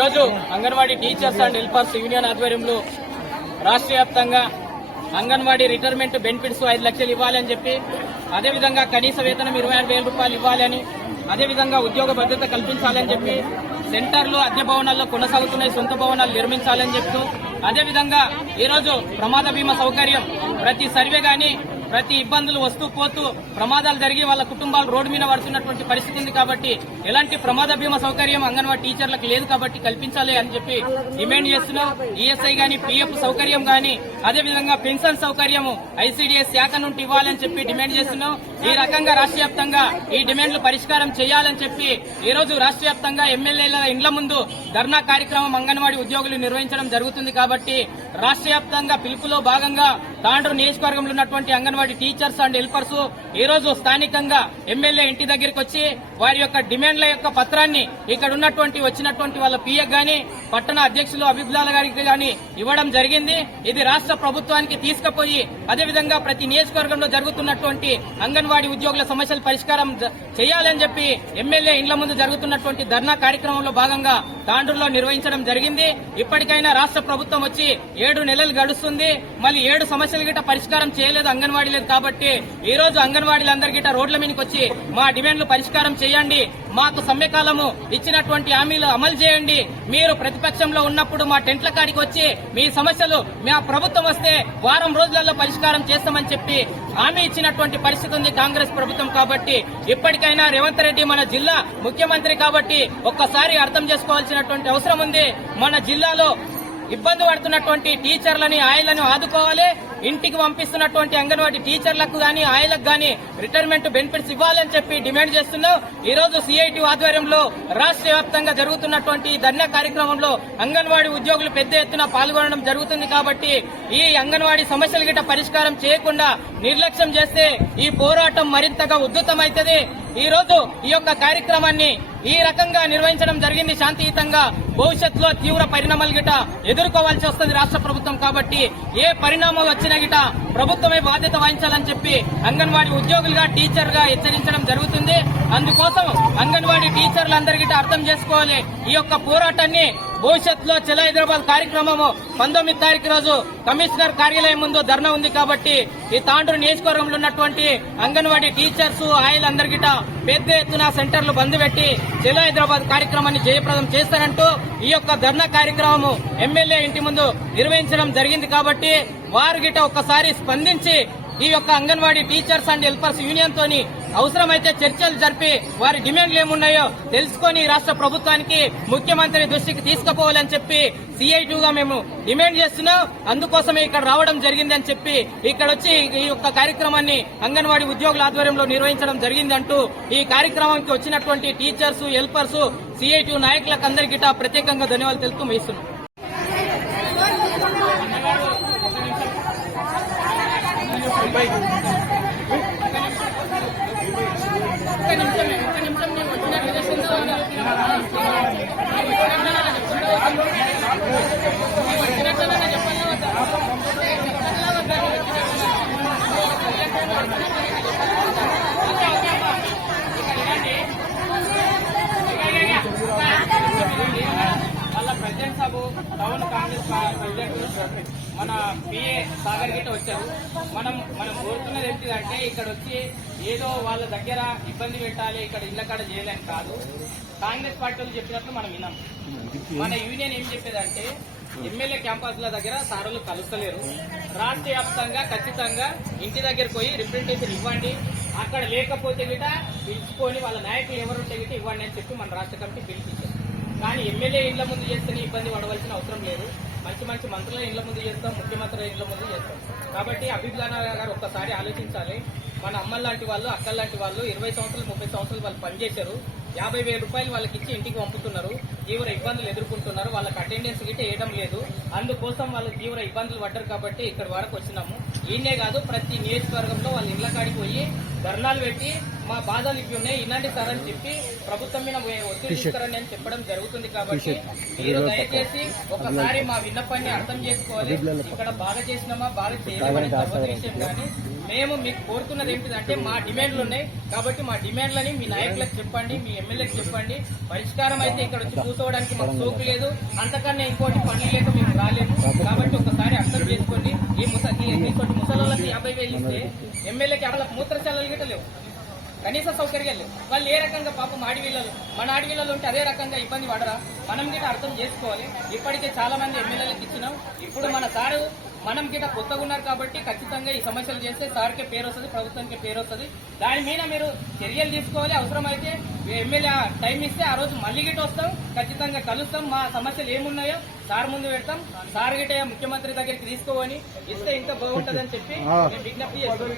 ఈరోజు anganwadi teachers and helpers union ఆధ్వర్యంలో రాష్ట్ర వ్యాప్తంగా అంగన్వాడీ రిటైర్మెంట్ బెనిఫిట్స్ ఐదు లక్షలు ఇవ్వాలని చెప్పి అదేవిధంగా కనీస వేతనం ఇరవై ఆరు వేల రూపాయలు ఇవ్వాలని అదేవిధంగా ఉద్యోగ భద్రత కల్పించాలని చెప్పి సెంటర్లు అద్దె భవనాల్లో కొనసాగుతున్నాయి సొంత భవనాలు నిర్మించాలని చెప్తూ అదేవిధంగా ఈరోజు ప్రమాద బీమా సౌకర్యం ప్రతి సర్వే కానీ ప్రతి ఇబ్బందులు వస్తూ పోతూ ప్రమాదాలు జరిగి వాళ్ళ కుటుంబాలు రోడ్డు మీద పడుతున్నటువంటి పరిస్థితి ఉంది కాబట్టి ఎలాంటి ప్రమాద బీమా సౌకర్యం అంగన్వాడీ టీచర్లకు లేదు కాబట్టి కల్పించాలి అని చెప్పి డిమాండ్ చేస్తున్నాం. ఈఎస్ఐ గాని పీఎఫ్ సౌకర్యం గాని అదేవిధంగా పెన్షన్ సౌకర్యము ఐసీడీఎస్ శాఖ నుండి ఇవ్వాలని చెప్పి డిమాండ్ చేస్తున్నాం. ఈ రకంగా రాష్ట్ర వ్యాప్తంగా ఈ డిమాండ్లు పరిష్కారం చేయాలని చెప్పి ఈ రోజు రాష్ట్ర వ్యాప్తంగా ఎమ్మెల్యేల ఇండ్ల ముందు ధర్నా కార్యక్రమం అంగన్వాడీ ఉద్యోగులు నిర్వహించడం జరుగుతుంది కాబట్టి రాష్ట్ర పిలుపులో భాగంగా తాండ్రు నియోజకవర్గంలో ఉన్నటువంటి అంగన్వాడీ టీచర్స్ అండ్ హెల్పర్స్ ఈ రోజు స్థానికంగా ఎమ్మెల్యే ఇంటి దగ్గరికి వచ్చి వారి యొక్క డిమాండ్ల యొక్క పత్రాన్ని ఇక్కడ ఉన్నటువంటి వచ్చినటువంటి వాళ్ళ పిఎ గాని పట్టణ అధ్యక్షులు అభిప్రాల గారికి గాని ఇవ్వడం జరిగింది. ఇది రాష్ట్ర ప్రభుత్వానికి తీసుకుపోయి అదేవిధంగా ప్రతి నియోజకవర్గంలో జరుగుతున్నటువంటి అంగన్వాడీ ఉద్యోగుల సమస్యల పరిష్కారం చేయాలని చెప్పి ఎమ్మెల్యే ఇండ్ల ముందు జరుగుతున్నటువంటి ధర్నా కార్యక్రమంలో భాగంగా తాండ్రులో నిర్వహించడం జరిగింది. ఇప్పటికైనా రాష్ట్ర ప్రభుత్వం వచ్చి ఏడు నెలలు గడుస్తుంది. మళ్ళీ ఏడు సమస్య సమస్యలు గిట్ట పరిష్కారం చేయలేదు అంగన్వాడీ లేదు కాబట్టి ఈ రోజు అంగన్వాడీలందరి గిట్ట రోడ్ల మీదకి వచ్చి మా డిమాండ్లు పరిష్కారం చేయండి. మాకు సమ్మెకాలము ఇచ్చినటువంటి హామీలు అమలు చేయండి. మీరు ప్రతిపక్షంలో ఉన్నప్పుడు మా టెంట్ల కాడికి వచ్చి మీ సమస్యలు మా ప్రభుత్వం వస్తే వారం రోజులలో పరిష్కారం చేస్తామని చెప్పి హామీ ఇచ్చినటువంటి పరిస్థితి ఉంది కాంగ్రెస్ ప్రభుత్వం కాబట్టి. ఇప్పటికైనా రేవంత్ రెడ్డి మన జిల్లా ముఖ్యమంత్రి కాబట్టి ఒక్కసారి అర్థం చేసుకోవాల్సినటువంటి అవసరం ఉంది. మన జిల్లాలో ఇబ్బంది పడుతున్నటువంటి టీచర్లని ఆయలను ఆదుకోవాలి. ఇంటికి పంపిస్తున్నటువంటి అంగన్వాడీ టీచర్లకు గాని ఆయలకు గాని రిటైర్మెంట్ బెనిఫిట్స్ ఇవ్వాలని చెప్పి డిమాండ్ చేస్తున్నాం. ఈ రోజు సిఐటి ఆధ్వర్యంలో రాష్ట్ర వ్యాప్తంగా జరుగుతున్నటువంటి ధర్నా కార్యక్రమంలో అంగన్వాడీ ఉద్యోగులు పెద్ద ఎత్తున పాల్గొనడం జరుగుతుంది కాబట్టి ఈ అంగన్వాడీ సమస్యలు గిట్ట పరిష్కారం చేయకుండా నిర్లక్ష్యం చేస్తే ఈ పోరాటం మరింతగా ఉద్ధృతమైతది ఈరోజు ఈ యొక్క కార్యక్రమాన్ని ఈ రకంగా నిర్వహించడం జరిగింది శాంతియుతంగా. భవిష్యత్తులో తీవ్ర పరిణామాలు గిట ఎదుర్కోవాల్సి వస్తుంది రాష్ట్ర ప్రభుత్వం కాబట్టి ఏ పరిణామం వచ్చినా గిట ప్రభుత్వమే బాధ్యత వహించాలని చెప్పి అంగన్వాడీ ఉద్యోగులుగా టీచర్గా హెచ్చరించడం జరుగుతుంది. అందుకోసం అంగన్వాడీ టీచర్లందరి గిట అర్థం చేసుకోవాలి. ఈ యొక్క పోరాటాన్ని భవిష్యత్తులో చెల హైదరాబాద్ కార్యక్రమము పంతొమ్మిది తారీఖు రోజు కమిషనర్ కార్యాలయం ముందు ధర్నా ఉంది కాబట్టి ఈ తాండ్రు నియోజకవర్గంలో ఉన్నటువంటి అంగన్వాడీ టీచర్స్ ఆయిల్ అందరికిట పెద్ద ఎత్తున సెంటర్లు బంద్ పెట్టి చలో హైదరాబాద్ కార్యక్రమాన్ని జయప్రదం చేస్తారంటూ ఈ యొక్క ధర్నా కార్యక్రమము ఎమ్మెల్యే ఇంటి ముందు నిర్వహించడం జరిగింది కాబట్టి వారు గిట ఒక్కసారి స్పందించి ఈ యొక్క anganwadi teachers and helpers union తోని అవసరమైతే చర్చలు జరిపి వారి డిమాండ్లు ఏమున్నాయో తెలుసుకొని రాష్ట్ర ప్రభుత్వానికి ముఖ్యమంత్రి దృష్టికి తీసుకుపోవాలని చెప్పి సిఐటిగా మేము డిమాండ్ చేస్తున్నాం. అందుకోసమే ఇక్కడ రావడం జరిగిందని చెప్పి ఇక్కడ వచ్చి ఈ యొక్క కార్యక్రమాన్ని అంగన్వాడీ ఉద్యోగుల ఆధ్వర్యంలో నిర్వహించడం జరిగిందంటూ ఈ కార్యక్రమానికి వచ్చినటువంటి టీచర్స్ హెల్పర్స్ సిఐటి నాయకులకు అందరికీ ప్రత్యేకంగా ధన్యవాదాలు తెలుపుతూ ముగిస్తున్నాం. ఒక్క నిమిషం ఒక్క నిమిషం నేను మన పిఏ సాగర్ గిట్ట వచ్చారు. మనం మనం కోరుతున్నది ఏంటిదంటే ఇక్కడ వచ్చి ఏదో వాళ్ళ దగ్గర ఇబ్బంది పెట్టాలి ఇక్కడ ఇళ్ళ కాడ చేయలేని కాదు. కాంగ్రెస్ పార్టీలు చెప్పినట్లు మనం విన్నాం. మన యూనియన్ ఏం చెప్పేదంటే ఎమ్మెల్యే క్యాంపస్ల దగ్గర సారులు కలుస్తలేరు. రాష్ట్ర వ్యాప్తంగా ఖచ్చితంగా ఇంటి దగ్గరకు పోయి రిప్రజెంటేషన్ ఇవ్వండి. అక్కడ లేకపోతే గిట పిలుచుకొని వాళ్ళ నాయకులు ఎవరుంటే గిట ఇవ్వండి అని చెప్పి మన రాష్ట్ర కమిటీ పిలిపించారు. కానీ ఎమ్మెల్యే ఇళ్ళ ముందు చేస్తేనే ఇబ్బంది పడవలసిన అవసరం లేదు. మంచి మంచి మంత్రుల ఇండ్ల ముందు చేస్తాం ముఖ్యమంత్రుల ఇండ్ల ముందు చేస్తాం. కాబట్టి అభిజ్ఞాన గారు ఒక్కసారి ఆలోచించాలి. మన అమ్మలాంటి వాళ్ళు అక్కల లాంటి వాళ్ళు ఇరవై సంవత్సరాలు ముప్పై సంవత్సరాలు వాళ్ళు పనిచేశారు. యాభై వేల రూపాయలు వాళ్ళకి ఇచ్చి ఇంటికి పంపుతున్నారు. తీవ్ర ఇబ్బందులు ఎదుర్కొంటున్నారు. వాళ్ళకి అటెండెన్స్ గిట్ట వేయడం లేదు. అందుకోసం వాళ్ళు తీవ్ర ఇబ్బందులు పడ్డారు కాబట్టి ఇక్కడ వరకు వచ్చినాము. ఈయనే కాదు ప్రతి నియోజకవర్గంలో వాళ్ళ ఇళ్ళ కాడికి పోయి ధర్నాలు పెట్టి మా బాధలు ఇవి ఉన్నాయి ఇలాంటి సార్ అని చెప్పి ప్రభుత్వం మీద వే- ఒత్తిడి తీసుకురండి అని చెప్పడం జరుగుతుంది కాబట్టి మీరు దయచేసి ఒకసారి మా విన్నపాన్ని అర్థం చేసుకోవాలి. ఇక్కడ బాగా చేసినామా బాగా చేయలేమని విషయం కానీ మేము మీకు కోరుతున్నది ఏంటిదంటే మా డిమాండ్లు ఉన్నాయి. కాబట్టి మా డిమాండ్లని మీ నాయకులకు చెప్పండి మీ ఎమ్మెల్యేకి చెప్పండి. పరిష్కారం అయితే ఇక్కడ వచ్చి కూర్చోవడానికి మాకు సోకు లేదు. అంతకన్నా ఇంకోటి పని లేక మేము రాలేము కాబట్టి ఒకసారి అర్థం చేసుకోండి. ఈ ముస ఈ మీతోటి ముసలోళ్ళకి యాభై వేలు ఇస్తే ఎమ్మెల్యేకి వాళ్ళకి మూత్రశాలలు గిట్ట లేవు. కనీస సౌకర్యాలు లేవు. వాళ్ళు ఏ రకంగా పాపం ఆడవిల్లలు మన ఆడవిల్లలు ఉంటే అదే రకంగా ఇబ్బంది పడరా? మనం గిట అర్థం చేసుకోవాలి. ఇప్పటికే చాలా మంది ఎమ్మెల్యేలకు ఇచ్చినాం. ఇప్పుడు మన సారు మనం గిట కొత్తగా ఉన్నారు కాబట్టి ఖచ్చితంగా ఈ సమస్యలు చేస్తే సార్కే పేరు వస్తుంది ప్రభుత్వానికి పేరు వస్తుంది దాని మీద మీరు చర్యలు తీసుకోవాలి అవసరమైతే ఎమ్మెల్యే టైం ఇస్తే ఆ రోజు మళ్ళీ గిట వస్తాం ఖచ్చితంగా కలుస్తాం మా సమస్యలు ఏమున్నాయో సార్ ముందు పెడతాం సార్ గిట ముఖ్యమంత్రి దగ్గరికి తీసుకోవని ఇస్తే ఇంకా బాగుంటుందని చెప్పి విజ్ఞప్తి చేస్తాను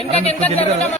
ఇంకా ఇంకా